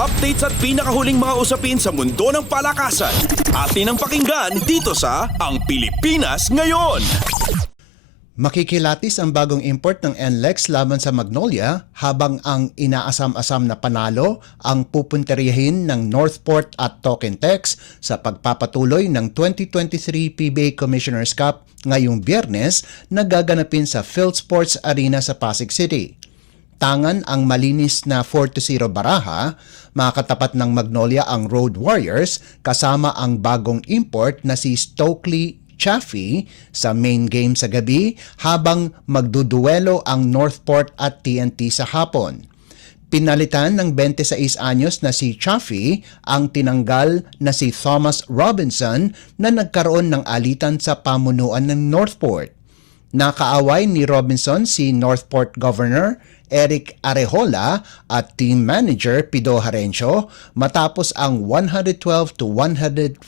Updates at pinakahuling mga usapin sa mundo ng palakasan. Atin ang pakinggan dito sa Ang Pilipinas Ngayon. Makikilatis ang bagong import ng NLEX laban sa Magnolia habang ang inaasam-asam na panalo ang pupunteriyahin ng Northport at Tokentex sa pagpapatuloy ng 2023 PBA Commissioner's Cup ngayong Biyernes na gaganapin sa PhilSports Arena sa Pasig City. Tangan ang malinis na 4-0 baraha, makakatapat ng Magnolia ang Road Warriors kasama ang bagong import na si Stokely Chaffee sa main game sa gabi habang magduduelo ang Northport at TNT sa hapon. Pinalitan ng 26 anyos na si Chaffee ang tinanggal na si Thomas Robinson na nagkaroon ng alitan sa pamunuan ng Northport. Nakaaway ni Robinson si Northport Governor Eric Arejola at team manager Pido Harencio matapos ang 112-104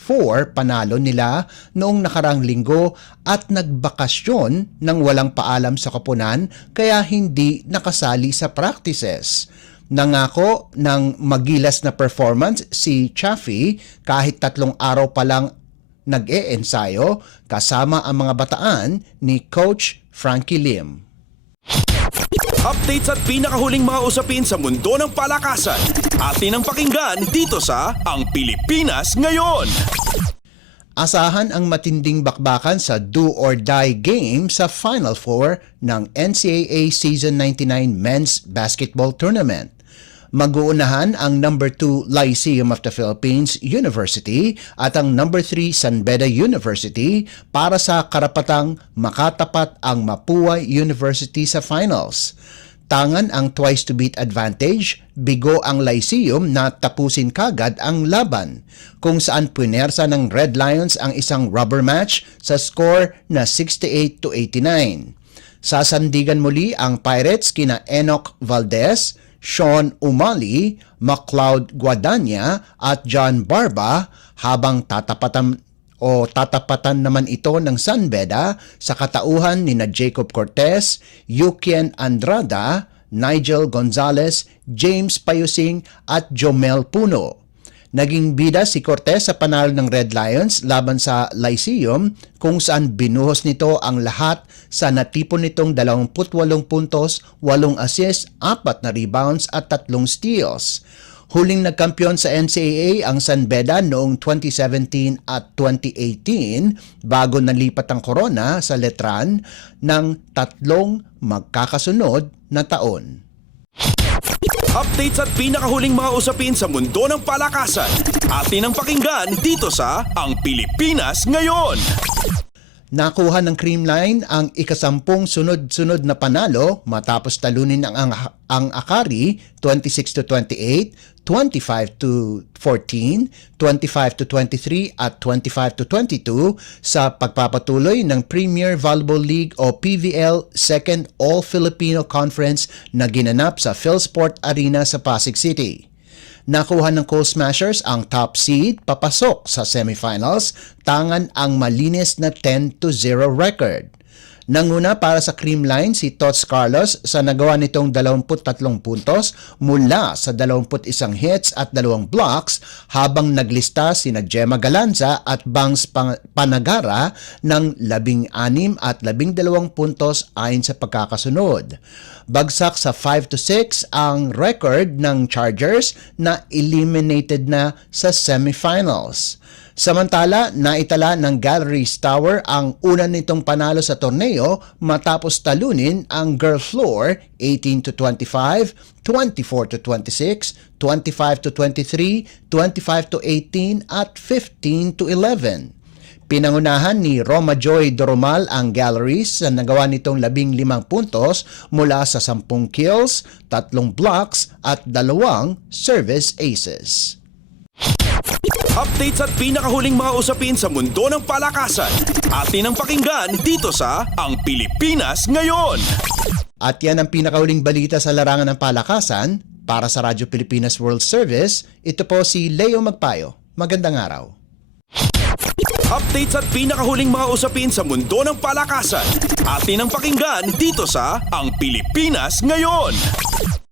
panalo nila noong nakarang linggo at nagbakasyon ng walang paalam sa koponan kaya hindi nakasali sa practices. Nangako ng magilas na performance si Chaffee kahit 3 araw pa lang nag-e-ensayo kasama ang mga bataan ni Coach Frankie Lim. Updates at pinakahuling mga usapin sa mundo ng palakasan. Atin ang pakinggan dito sa Ang Pilipinas Ngayon. Asahan ang matinding bakbakan sa do-or-die game sa Final Four ng NCAA Season 99 Men's Basketball Tournament. Mag-uunahan ang number 2 Lyceum of the Philippines University at ang number 3 San Beda University para sa karapatang makatapat ang Mapua University sa finals. Tangan ang twice-to-beat advantage, bigo ang Lyceum na tapusin kagad ang laban, kung saan punersa ng Red Lions ang isang rubber match sa score na 68-89. Sasandigan muli ang Pirates kina Enoch Valdez, Sean Umali, MacLeod Guadagna at John Barba habang tatapatan naman ito ng San Beda sa katauhan ni Jacob Cortez, Yukien Andrada, Nigel Gonzalez, James Payusing at Jomel Puno. Naging bida si Cortez sa panalo ng Red Lions laban sa Lyceum kung saan binuhos nito ang lahat sa natipon nitong 28 puntos, 8 assists, 4 na rebounds at 3 steals. Huling nagkampiyon sa NCAA ang San Beda noong 2017 at 2018 bago nalipat ang korona sa Letran ng 3 magkakasunod na taon. Updates at pinakahuling mga usapin sa mundo ng palakasan. Atin ang pakinggan dito sa Ang Pilipinas Ngayon. Nakuha ng Creamline ang ikasampung sunod-sunod na panalo matapos talunin ang Akari 26-28, 25-14, 25-23 at 25-22 sa pagpapatuloy ng Premier Volleyball League o PVL Second All-Filipino Conference na ginanap sa PhilSport Arena sa Pasig City. Nakuha ng Coal Smashers ang top seed papasok sa semifinals, tangan ang malinis na 10-0 record. Nanguna para sa Creamline si Tots Carlos sa nagawa nitong 23 puntos mula sa 21 hits at 2 blocks habang naglista sina Gemma Galanza at Bangs Panagara ng 16 at 12 puntos ayon sa pagkakasunod. Bagsak sa 5-6 ang record ng Chargers na eliminated na sa semifinals. Samantala, naitala ng Galleries Tower ang una nitong panalo sa torneo matapos talunin ang Girl Floor 18-25, 24-26, 25-23, 25-18 at 15-11. Pinangunahan ni Roma Joy Doromal ang Galleries sa nagawa nitong 15 puntos mula sa 10 kills, 3 blocks at 2 service aces. Updates at pinakahuling mga usapin sa mundo ng palakasan. Atin ang pakinggan dito sa Ang Pilipinas Ngayon. At yan ang pinakahuling balita sa larangan ng palakasan. Para sa Radyo Pilipinas World Service, ito po si Leo Magpayo. Magandang araw. Updates at pinakahuling mga usapin sa mundo ng palakasan. Atin ang pakinggan dito sa Ang Pilipinas Ngayon.